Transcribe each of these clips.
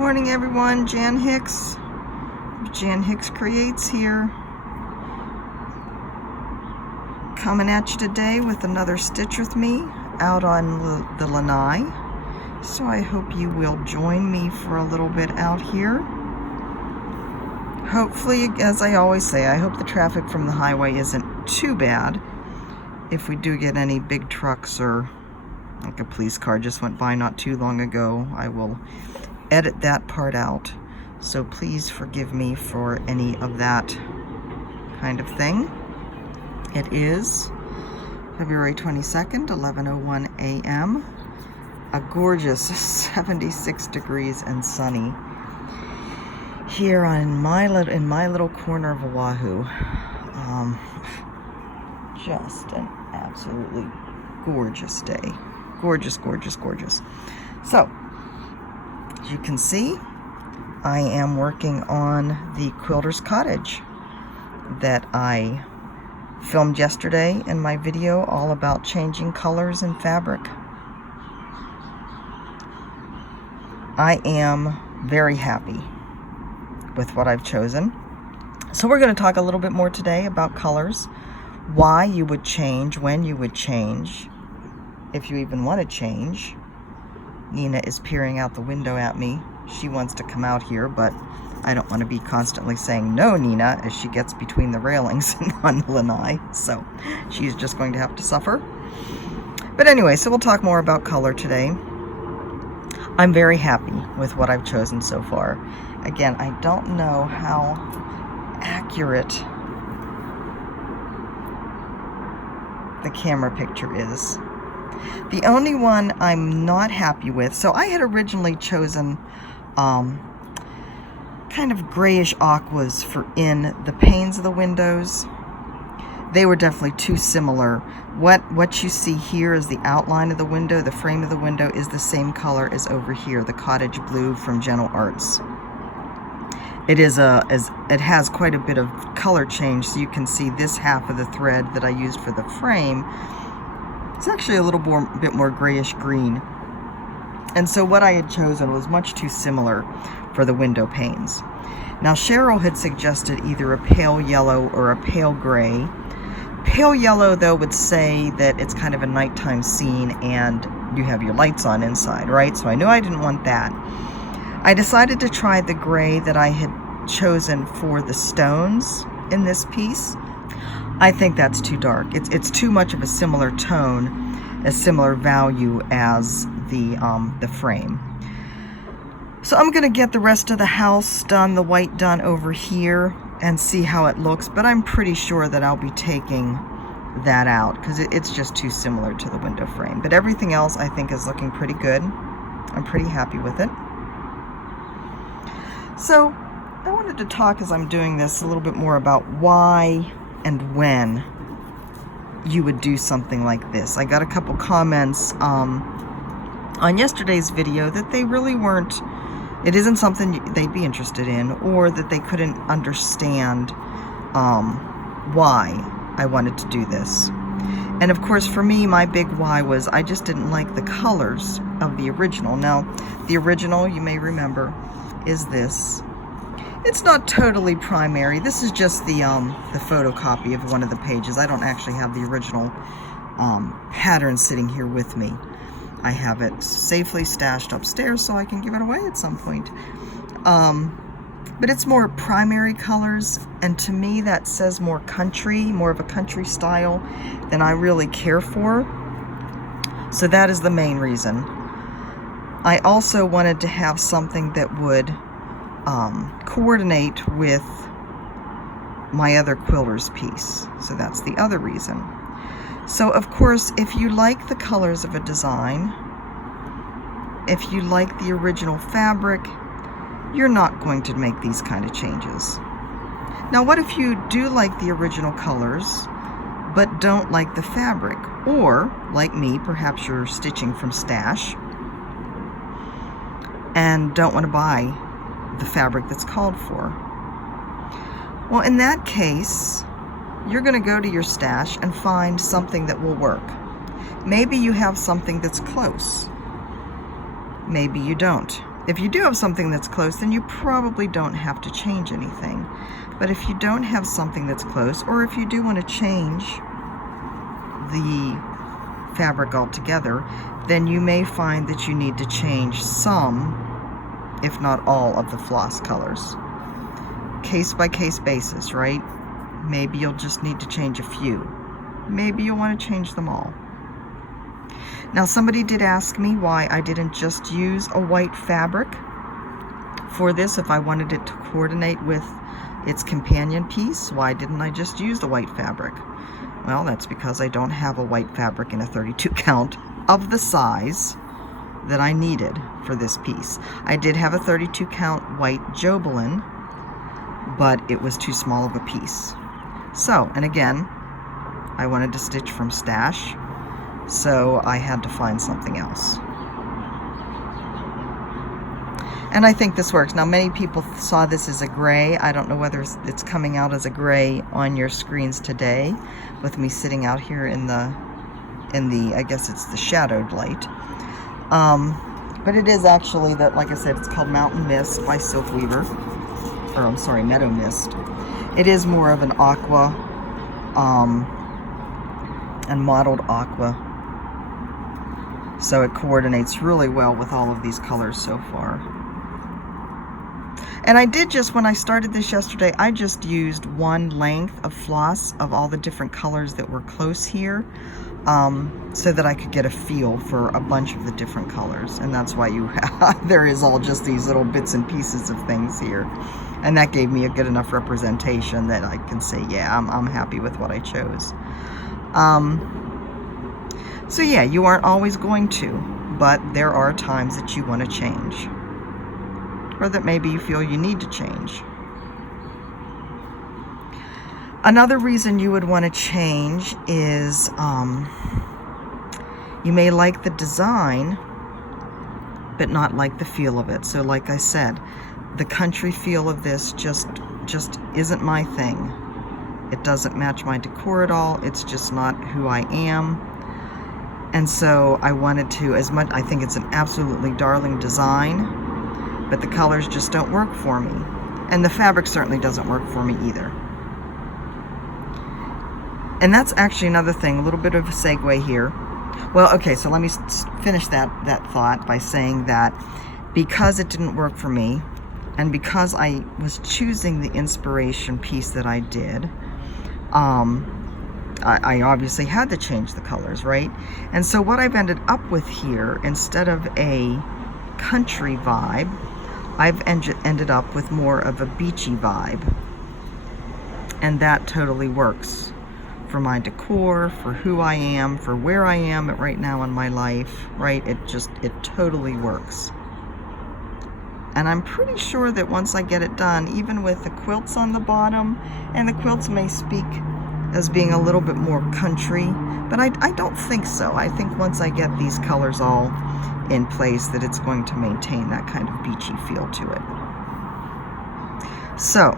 Morning everyone, Jan Hicks. Jan Hicks Creates here. Coming at you today with another stitch with me out on the lanai. So I hope you will join me for a little bit out here. Hopefully, as I always say, I hope the traffic from the highway isn't too bad. If we do get any big trucks or like a police car just went by not too long ago, I will edit that part out. So please forgive me for any of that kind of thing. It is February 22nd, 11:01 a.m. A gorgeous 76 degrees and sunny here in my little corner of Oahu. Just an absolutely gorgeous day. Gorgeous, gorgeous, gorgeous. So, as you can see, I am working on the Quilter's Cottage that I filmed yesterday in my video all about changing colors and fabric. I am very happy with what I've chosen. So we're going to talk a little bit more today about colors, why you would change, when you would change, if you even want to change. Nina is peering out the window at me. She wants to come out here, but I don't want to be constantly saying no, Nina, as she gets between the railings on the lanai. So she's just going to have to suffer. But anyway, so we'll talk more about color today. I'm very happy with what I've chosen so far. Again, I don't know how accurate the camera picture is. The only one I'm not happy with, so I had originally chosen kind of grayish aquas for in the panes of the windows. They were definitely too similar. What you see here is the outline of the window. The frame of the window is the same color as over here, the cottage blue from Gentle Arts. It has quite a bit of color change, so you can see this half of the thread that I used for the frame. It's actually a little bit more grayish green. And so what I had chosen was much too similar for the window panes. Now Cheryl had suggested either a pale yellow or a pale gray. Pale yellow, though, would say that it's kind of a nighttime scene and you have your lights on inside, right? So I knew I didn't want that. I decided to try the gray that I had chosen for the stones in this piece. I think that's too dark. It's too much of a similar tone, a similar value as the frame. So I'm going to get the rest of the house done, the white done over here, and see how it looks. But I'm pretty sure that I'll be taking that out because it's just too similar to the window frame. But everything else I think is looking pretty good. I'm pretty happy with it. So I wanted to talk as I'm doing this a little bit more about why and when you would do something like this. I got a couple comments on yesterday's video that they really weren't, it isn't something they'd be interested in, or that they couldn't understand why I wanted to do this. And of course for me, my big why was I just didn't like the colors of the original. Now the original, you may remember, is this. It's not totally primary. This is just the photocopy of one of the pages. I don't actually have the original pattern sitting here with me. I have it safely stashed upstairs so I can give it away at some point. But it's more primary colors, and to me that says more country, more of a country style than I really care for. So that is the main reason. I also wanted to have something that would coordinate with my other quilter's piece. So that's the other reason. So of course, if you like the colors of a design, if you like the original fabric, you're not going to make these kind of changes. Now what if you do like the original colors but don't like the fabric? Or, like me, perhaps you're stitching from stash and don't want to buy the fabric that's called for. Well, in that case, you're going to go to your stash and find something that will work. Maybe you have something that's close. Maybe you don't. If you do have something that's close, then you probably don't have to change anything. But if you don't have something that's close, or if you do want to change the fabric altogether, then you may find that you need to change some, if not all, of the floss colors. Case by case basis, right? Maybe you'll just need to change a few. Maybe you'll want to change them all. Now, somebody did ask me why I didn't just use a white fabric for this if I wanted it to coordinate with its companion piece. Why didn't I just use the white fabric? Well, that's because I don't have a white fabric in a 32 count of the size that I needed for this piece. I did have a 32 count white Jobelin, but it was too small of a piece. So, and again, I wanted to stitch from stash, so I had to find something else. And I think this works. Now, many people saw this as a gray. I don't know whether it's coming out as a gray on your screens today with me sitting out here in the I guess it's the shadowed light. But it is actually that, like I said, it's called Mountain Mist by Silk Weaver. Or I'm sorry, Meadow Mist. It is more of an aqua and mottled aqua. So it coordinates really well with all of these colors so far. And I did just, when I started this yesterday, I just used one length of floss of all the different colors that were close here, so that I could get a feel for a bunch of the different colors. And that's why you have, there is all just these little bits and pieces of things here. And that gave me a good enough representation that I can say, yeah, I'm happy with what I chose. So yeah, you aren't always going to, but there are times that you want to change, or that maybe you feel you need to change. Another reason you would want to change is you may like the design, but not like the feel of it. So like I said, the country feel of this just isn't my thing. It doesn't match my decor at all. It's just not who I am. And so I wanted to, as much, I think it's an absolutely darling design, but the colors just don't work for me. And the fabric certainly doesn't work for me either. And that's actually another thing, a little bit of a segue here. Well, okay, so let me finish that thought by saying that because it didn't work for me, and because I was choosing the inspiration piece that I did, I obviously had to change the colors, right? And so what I've ended up with here, instead of a country vibe, I've ended up with more of a beachy vibe. And that totally works for my decor, for who I am, for where I am at right now in my life, right? It totally works. And I'm pretty sure that once I get it done, even with the quilts on the bottom, and the quilts may speak as being a little bit more country, but I don't think so. I think once I get these colors all in place, that it's going to maintain that kind of beachy feel to it. So,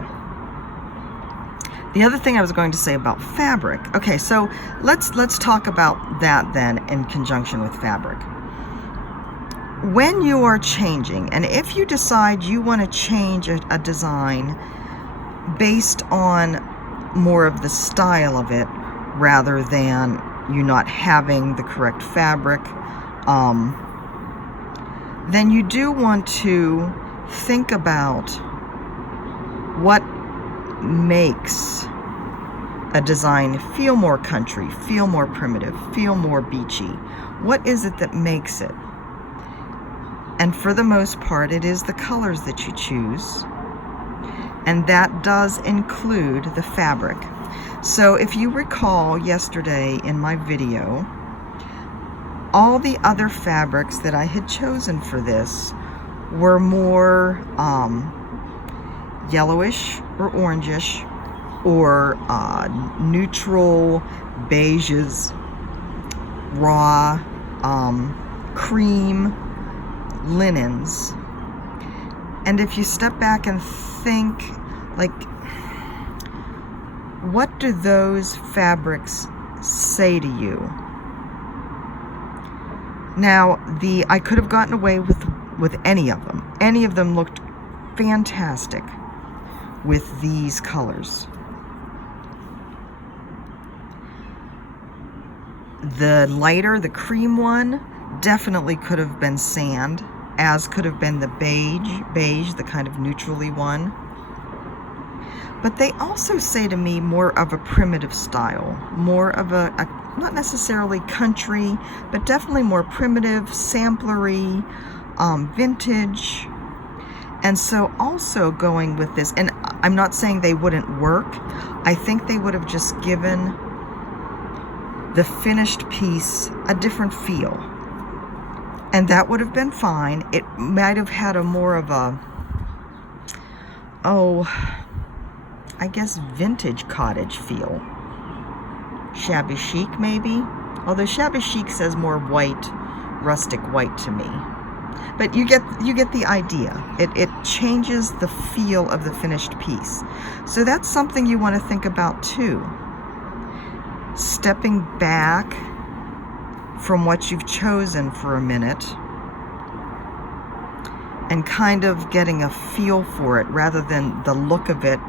the other thing I was going to say about fabric. Okay, so let's talk about that then in conjunction with fabric. When you are changing, and if you decide you want to change a design based on more of the style of it rather than you not having the correct fabric, then you do want to think about what makes a design feel more country, feel more primitive, feel more beachy. What is it that makes it? And for the most part, it is the colors that you choose. And that does include the fabric. So if you recall yesterday in my video, all the other fabrics that I had chosen for this were more yellowish or orangish or neutral beiges, raw cream linens. And if you step back and think, like, what do those fabrics say to you? Now, I could have gotten away with with any of them. Any of them looked fantastic with these colors. The lighter, the cream one, definitely could have been sand, as could have been the beige, the kind of neutrally one. But they also say to me more of a primitive style, more of a not necessarily country, but definitely more primitive, samplery, vintage. And so also going with this, and I'm not saying they wouldn't work, I think they would have just given the finished piece a different feel. And that would have been fine. It might have had a more of a, I guess vintage cottage feel. Shabby chic maybe? Although shabby chic says more white, rustic white to me. But you get the idea. It changes the feel of the finished piece. So that's something you want to think about too. Stepping back from what you've chosen for a minute and kind of getting a feel for it rather than the look of it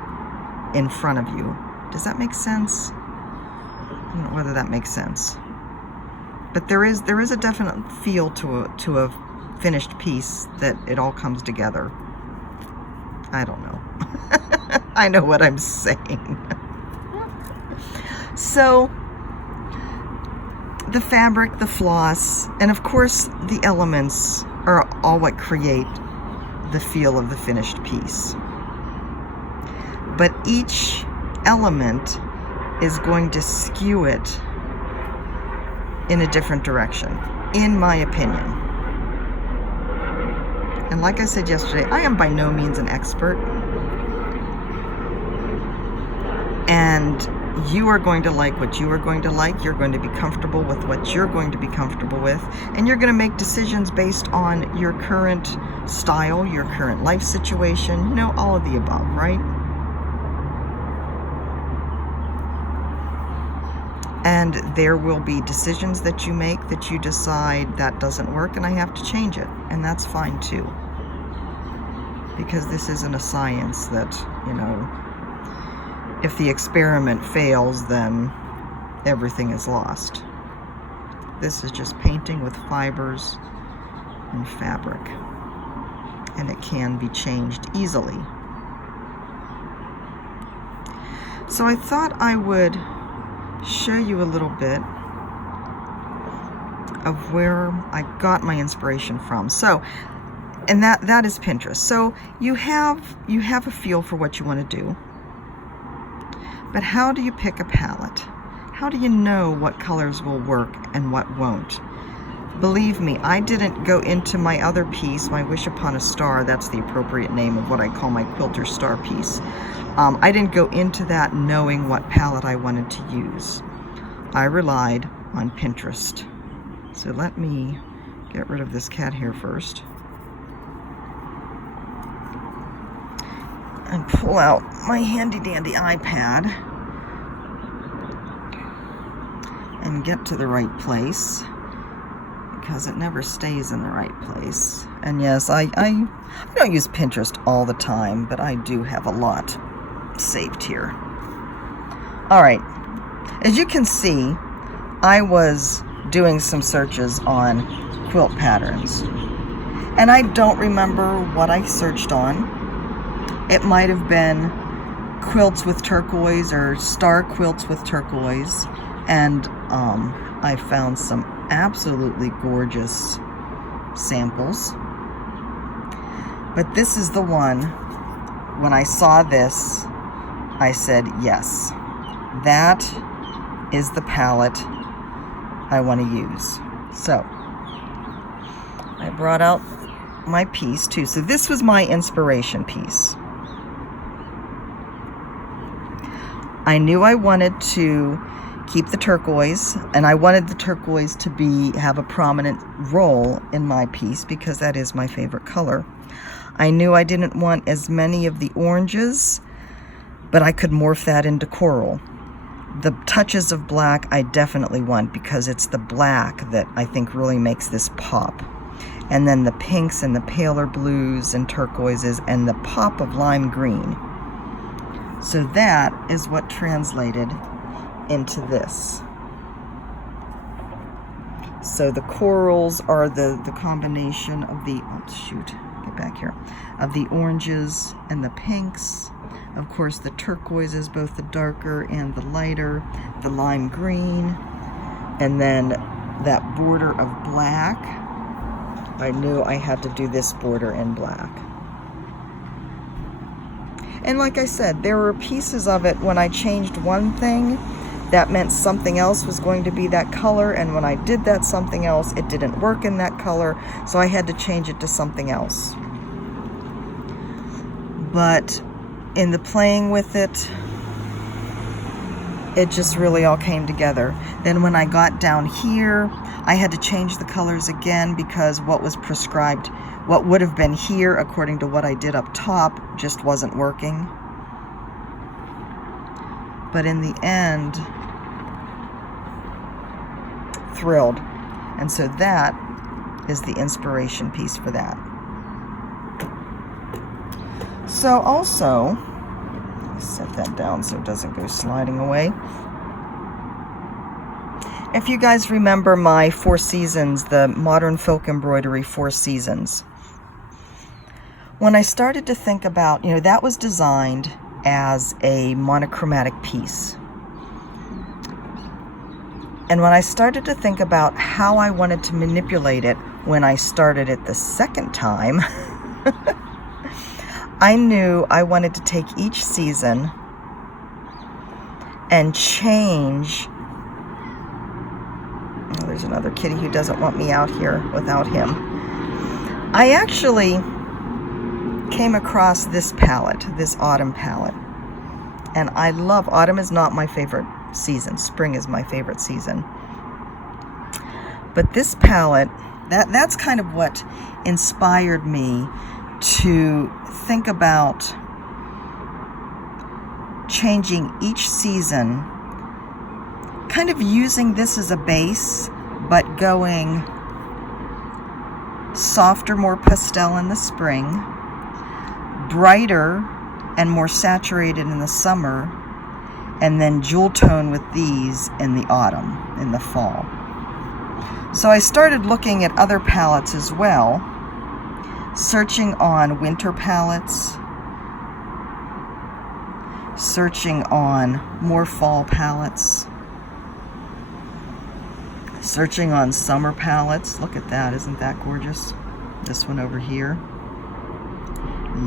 in front of you. Does that make sense? I don't know whether that makes sense. But there is a definite feel to a finished piece that it all comes together. I don't know. I know what I'm saying. So the fabric, the floss, and of course the elements are all what create the feel of the finished piece. But each element is going to skew it in a different direction, in my opinion. And like I said yesterday, I am by no means an expert. And you are going to like what you are going to like. You're going to be comfortable with what you're going to be comfortable with. And you're going to make decisions based on your current style, your current life situation, you know, all of the above, right? And there will be decisions that you make that you decide that doesn't work and I have to change it. And that's fine too. Because this isn't a science that, you know, if the experiment fails, then everything is lost. This is just painting with fibers and fabric. And it can be changed easily. So I thought I would show you a little bit of where I got my inspiration from. So, and that is Pinterest. So you have a feel for what you want to do. But how do you pick a palette? How do you know what colors will work and what won't? Believe me, I didn't go into my other piece, my Wish Upon a Star. That's the appropriate name of what I call my Quilter star piece. I didn't go into that knowing what palette I wanted to use. I relied on Pinterest. So let me get rid of this cat hair first. And pull out my handy dandy iPad and get to the right place, because it never stays in the right place. And yes, I don't use Pinterest all the time, but I do have a lot saved here. All right, as you can see, I was doing some searches on quilt patterns, and I don't remember what I searched on. It might have been quilts with turquoise or star quilts with turquoise, and I found some absolutely gorgeous samples. But this is the one, when I saw this, I said, yes, that is the palette I want to use. So I brought out my piece too. So this was my inspiration piece. I knew I wanted to keep the turquoise, and I wanted the turquoise to have a prominent role in my piece because that is my favorite color. I knew I didn't want as many of the oranges, but I could morph that into coral. The touches of black I definitely want because it's the black that I think really makes this pop. and then the pinks and the paler blues and turquoises and the pop of lime green. So that is what translated into this. So the corals are the combination of the, oh shoot, get back here, of the oranges and the pinks. Of course, the turquoises, both the darker and the lighter, the lime green, and then that border of black. I knew I had to do this border in black. And like I said, there were pieces of it when I changed one thing, that meant something else was going to be that color, and when I did that something else, it didn't work in that color, so I had to change it to something else. But in the playing with it, it just really all came together. Then when I got down here, I had to change the colors again because what was prescribed, what would have been here according to what I did up top, just wasn't working. But in the end, thrilled. And so that is the inspiration piece for that. So also, set that down so it doesn't go sliding away. If you guys remember my 4 seasons, the Modern Folk Embroidery 4 seasons, when I started to think about, that was designed as a monochromatic piece. And when I started to think about how I wanted to manipulate it when I started it the second time, I knew I wanted to take each season and change. Oh, there's another kitty who doesn't want me out here without him. I actually came across this palette, this autumn palette. And I love, autumn is not my favorite season. Spring is my favorite season. But this palette, that's kind of what inspired me to think about changing each season, kind of using this as a base, but going softer, more pastel in the spring, brighter and more saturated in the summer, and then jewel tone with these in the autumn, in the fall. So I started looking at other palettes as well, searching on winter palettes, searching on more fall palettes, searching on summer palettes. Look at that, isn't that gorgeous? This one over here.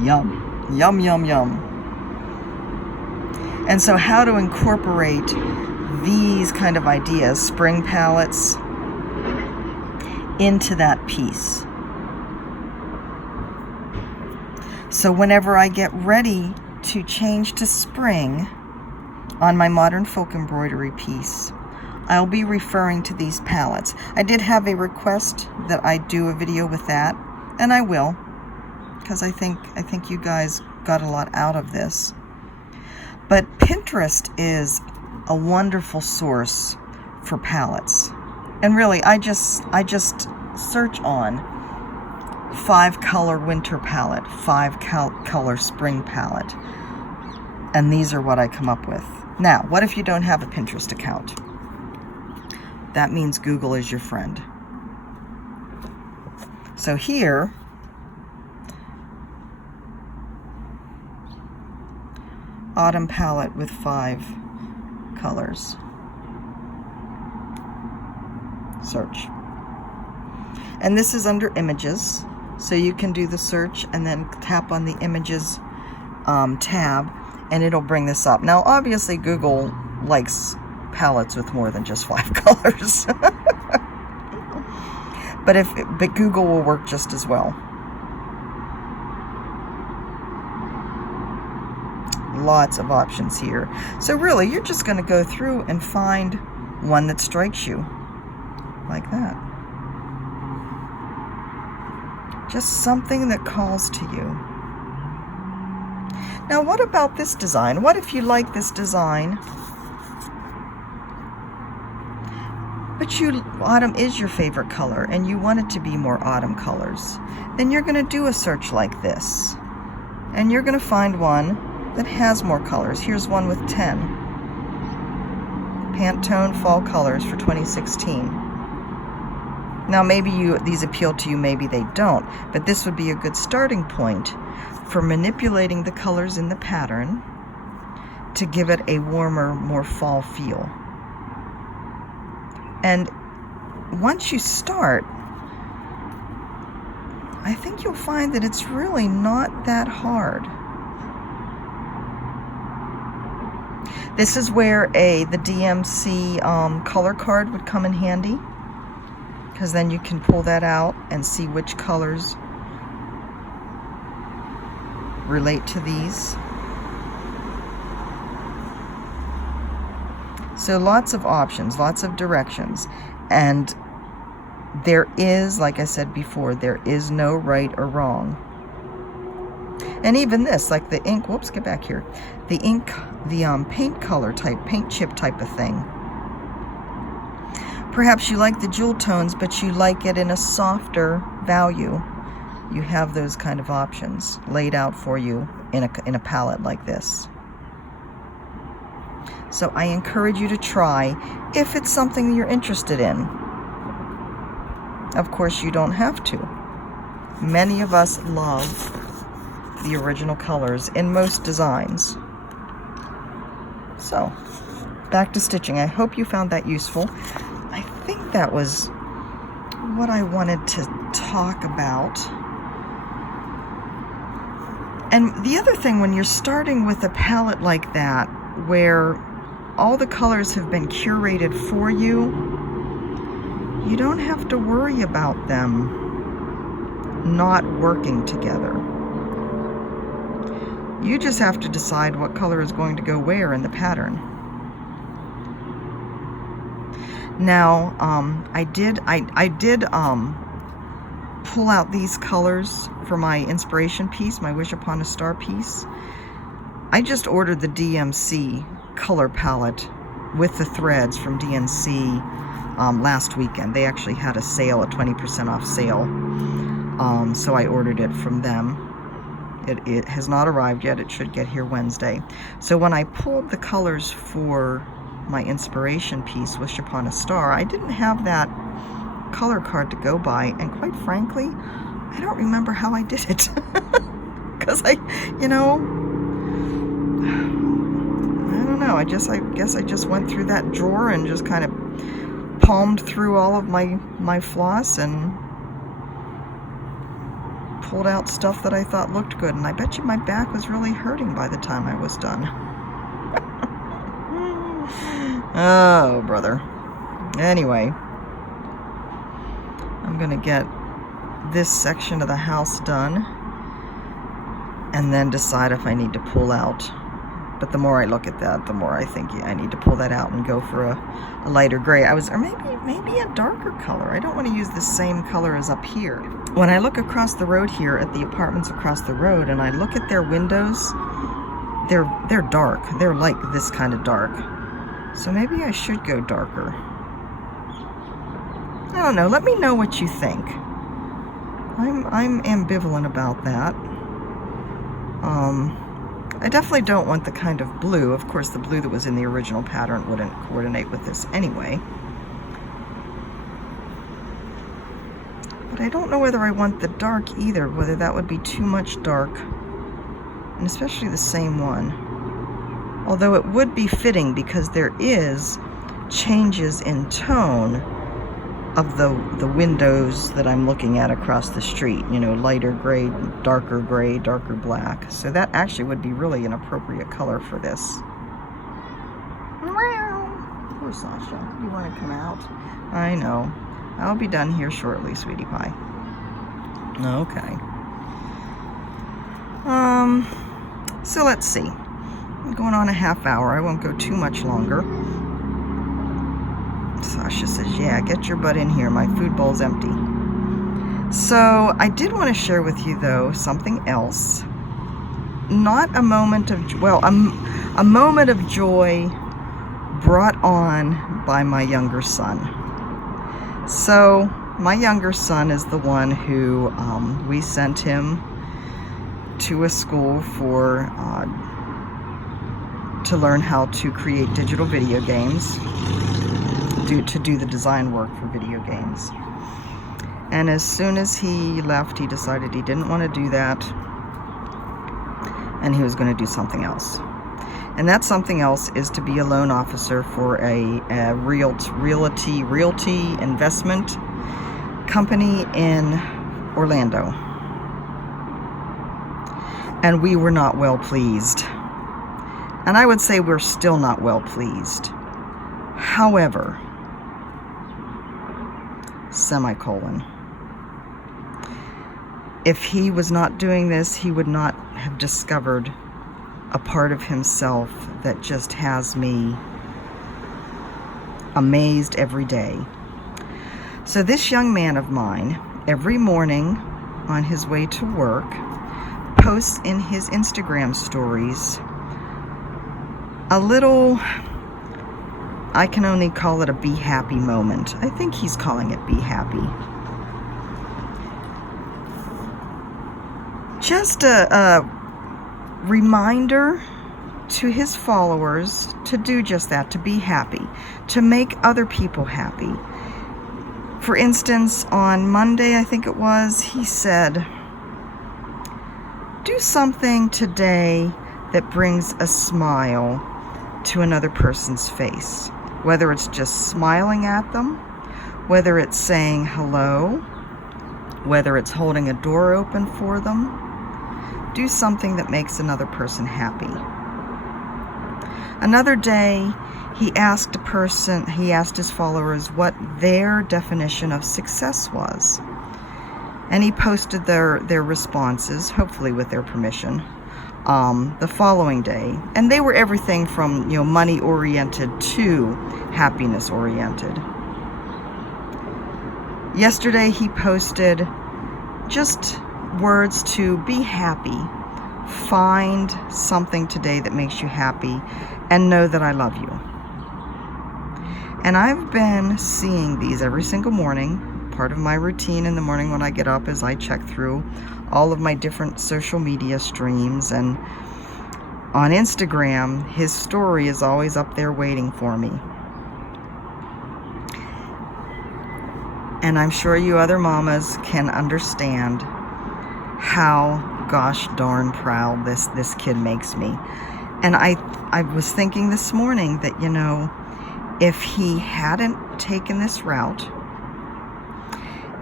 Yum, yum, yum, yum. And so how to incorporate these kind of ideas, spring palettes, into that piece. So whenever I get ready to change to spring on my Modern Folk Embroidery piece, I'll be referring to these palettes. I did have a request that I do a video with that, and I will, because I think you guys got a lot out of this. But Pinterest is a wonderful source for palettes. And really, I just search on 5-color winter palette, 5-color spring palette. And these are what I come up with. Now, what if you don't have a Pinterest account? That means Google is your friend. So here, autumn palette with 5 colors. Search. And this is under images, so you can do the search and then tap on the images tab and it'll bring this up. Now obviously Google likes palettes with more than just 5 colors. but Google will work just as well. Lots of options here. So really, you're just going to go through and find one that strikes you. Like that. Just something that calls to you. Now what about this design? What if you like this design but autumn is your favorite color and you want it to be more autumn colors, then you're going to do a search like this. And you're going to find one that has more colors. Here's one with 10. Pantone Fall Colors for 2016. Now maybe these appeal to you, maybe they don't, but this would be a good starting point for manipulating the colors in the pattern to give it a warmer, more fall feel. And once you start, I think you'll find that it's really not that hard. This is where the DMC color card would come in handy, because then you can pull that out and see which colors relate to these. So lots of options, lots of directions, and there is, like I said before, there is no right or wrong. And even this, like the ink, whoops, get back here. The ink, the paint color type, paint chip type of thing. Perhaps you like the jewel tones, but you like it in a softer value. You have those kind of options laid out for you in a palette like this. So I encourage you to try if it's something you're interested in. Of course, you don't have to. Many of us love the original colors in most designs. So, back to stitching. I hope you found that useful. I think that was what I wanted to talk about. And the other thing, when you're starting with a palette like that, where all the colors have been curated for you, you don't have to worry about them not working together. You just have to decide what color is going to go where in the pattern. Now, I did pull out these colors for my inspiration piece, my Wish Upon a Star piece. I just ordered the DMC color palette with the threads from DNC last weekend. They actually had a sale, a 20% off sale, so I ordered it from them. It has not arrived yet. It should get here Wednesday. So when I pulled the colors for my inspiration piece, Wish Upon a Star, I didn't have that color card to go by, and quite frankly, I don't remember how I did it. Because I don't know, I guess I just went through that drawer and just kind of palmed through all of my floss and pulled out stuff that I thought looked good, and I bet you my back was really hurting by the time I was done. Oh, brother. Anyway, I'm gonna get this section of the house done and then decide if I need to pull out. But the more I look at that, the more I think I need to pull that out and go for a lighter gray. Or maybe a darker color. I don't want to use the same color as up here. When I look across the road here at the apartments across the road and I look at their windows, they're dark. They're like this kind of dark. So maybe I should go darker. I don't know. Let me know what you think. I'm ambivalent about that. I definitely don't want the kind of blue. Of course, the blue that was in the original pattern wouldn't coordinate with this anyway. But I don't know whether I want the dark either, whether that would be too much dark, and especially the same one. Although it would be fitting because there is changes in tone of the windows that I'm looking at across the street. You know, lighter gray, darker black. So that actually would be really an appropriate color for this. Poor Sasha, you want to come out? I know. I'll be done here shortly, sweetie pie. Okay. So let's see. I'm going on a half hour. I won't go too much longer. Sasha says, yeah, get your butt in here. My food bowl's empty. So I did want to share with you, though, something else. Not a moment of, well, a moment of joy brought on by my younger son. So my younger son is the one who we sent him to a school for to learn how to create digital video games, to do the design work for video games. And as soon as he left, he decided he didn't want to do that, and he was going to do something else. And that something else is to be a loan officer for a realty investment company in Orlando. And we were not well pleased. And I would say we're still not well pleased. However, semicolon. If he was not doing this, he would not have discovered a part of himself that just has me amazed every day. So this young man of mine, every morning on his way to work, posts in his Instagram stories a little, I can only call it a be happy moment. I think he's calling it be happy. Just a reminder to his followers to do just that, to be happy, to make other people happy. For instance, on Monday, I think it was, he said, do something today that brings a smile to another person's face. Whether it's just smiling at them, whether it's saying hello, whether it's holding a door open for them. Do something that makes another person happy. Another day, he asked his followers what their definition of success was. And he posted their responses, hopefully with their permission, the following day. And they were everything from, money-oriented to happiness-oriented. Yesterday, he posted just words to be happy. Find something today that makes you happy and know that I love you. And I've been seeing these every single morning. Part of my routine in the morning when I get up is I check through all of my different social media streams, and on Instagram, his story is always up there waiting for me. And I'm sure you other mamas can understand how gosh darn proud this kid makes me. And I was thinking this morning that, if he hadn't taken this route,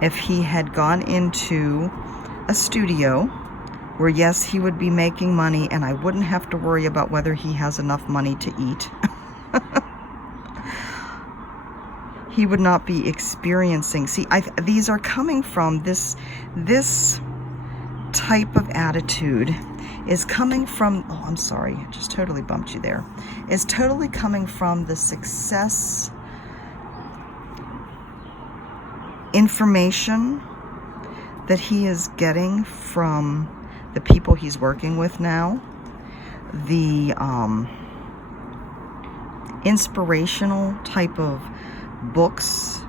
if he had gone into a studio where, yes, he would be making money and I wouldn't have to worry about whether he has enough money to eat, he would not be experiencing. See, these are coming from this type of attitude is coming from, oh, I'm sorry, I just totally bumped you there, is totally coming from the success information that he is getting from the people he's working with now, the inspirational type of books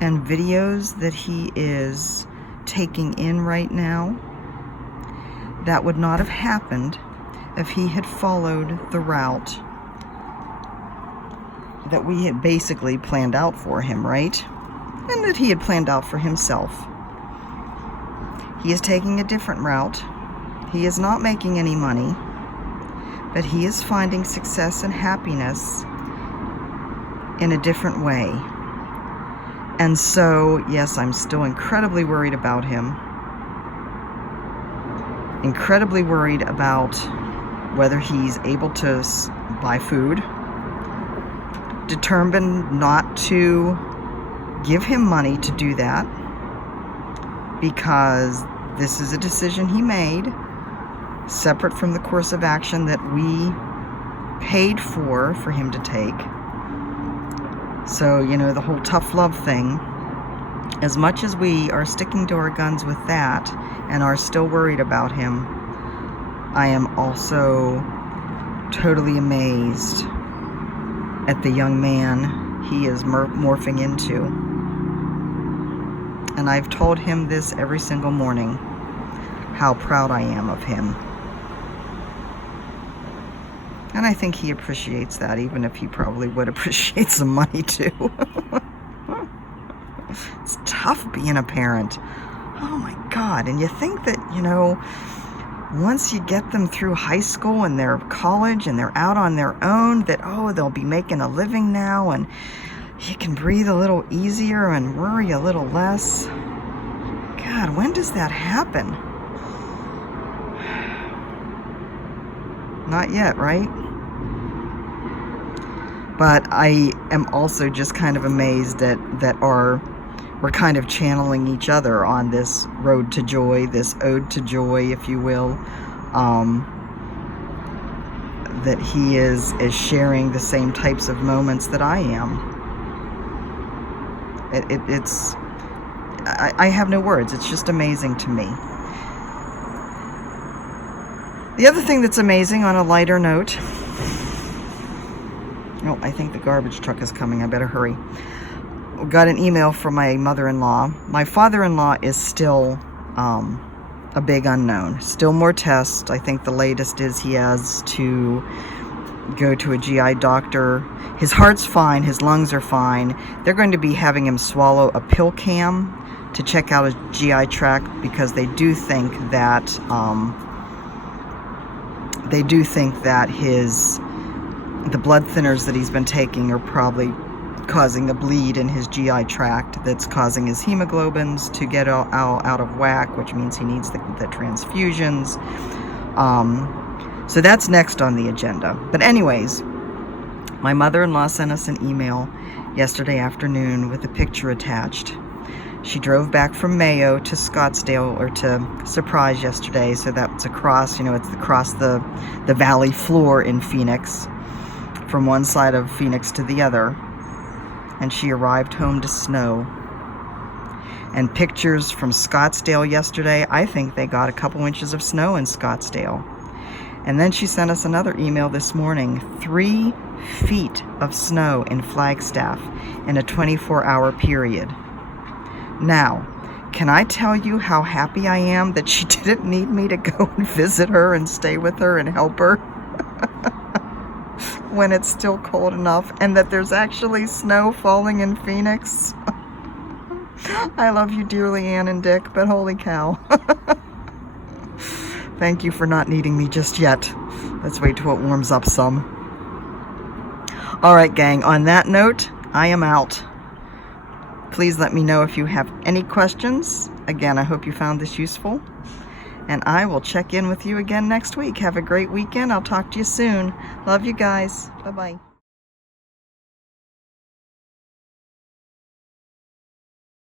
and videos that he is taking in right now. That would not have happened if he had followed the route that we had basically planned out for him, right? And that he had planned out for himself. He is taking a different route. He is not making any money, but he is finding success and happiness in a different way. And so, yes, I'm still incredibly worried about him. Incredibly worried about whether he's able to buy food. Determined not to give him money to do that, because this is a decision he made separate from the course of action that we paid for him to take. So, the whole tough love thing, as much as we are sticking to our guns with that and are still worried about him, I am also totally amazed at the young man he is morphing into. And I've told him this every single morning, how proud I am of him. And I think he appreciates that, even if he probably would appreciate some money too. It's tough being a parent. Oh my God. And you think that, you know, once you get them through high school and they're college and they're out on their own, that, oh, they'll be making a living now and you can breathe a little easier and worry a little less. God, when does that happen? Not yet, right? But I am also just kind of amazed that we're kind of channeling each other on this road to joy, this ode to joy, if you will. That he is sharing the same types of moments that I am. I have no words. It's just amazing to me. The other thing that's amazing on a lighter note, oh, I think the garbage truck is coming. I better hurry. Got an email from my mother-in-law. My father-in-law is still a big unknown. Still more tests. I think the latest is he has to go to a GI doctor. His heart's fine. His lungs are fine. They're going to be having him swallow a pill cam to check out his GI tract, because they do think that the blood thinners that he's been taking are probably causing a bleed in his GI tract that's causing his hemoglobins to get out of whack, which means he needs the transfusions. So that's next on the agenda. But anyways, my mother-in-law sent us an email yesterday afternoon with a picture attached. She drove back from Mayo to Scottsdale, or to Surprise yesterday, so that's across, you know, it's across the valley floor in Phoenix, from one side of Phoenix to the other. And she arrived home to snow. And pictures from Scottsdale yesterday, I think they got a couple inches of snow in Scottsdale. And then she sent us another email this morning, 3 feet of snow in Flagstaff in a 24-hour period. Now, can I tell you how happy I am that she didn't need me to go and visit her and stay with her and help her when it's still cold enough, and that there's actually snow falling in Phoenix? I love you dearly, Ann and Dick, but holy cow. Thank you for not needing me just yet. Let's wait till it warms up some. All right, gang, on that note, I am out. Please let me know if you have any questions. Again, I hope you found this useful. And I will check in with you again next week. Have a great weekend. I'll talk to you soon. Love you guys. Bye-bye.